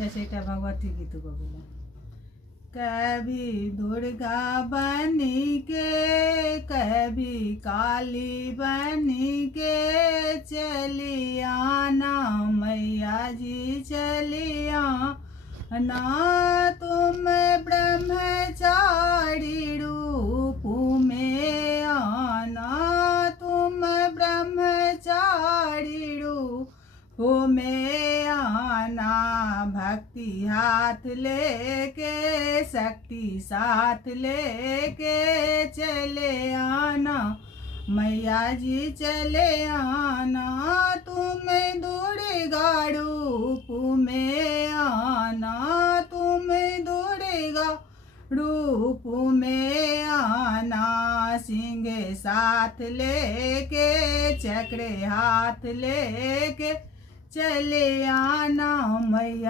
जैसे এটা भगवती गीत को बोला। कभी दुर्गा बनी के कभी काली बनी के चली आना मैया जी चली आना। तुम ब्रह्मचारी रूप में आना, तुम ब्रह्मचारी रूप में आना। भक्ति हाथ लेके शक्ति साथ लेके चले आना मैया जी चले आना। तुम दुर्गा रूप में आना, तुम दुर्गा रूप में आना। सिंह साथ लेके चक्र हाथ लेके चले आना मैया।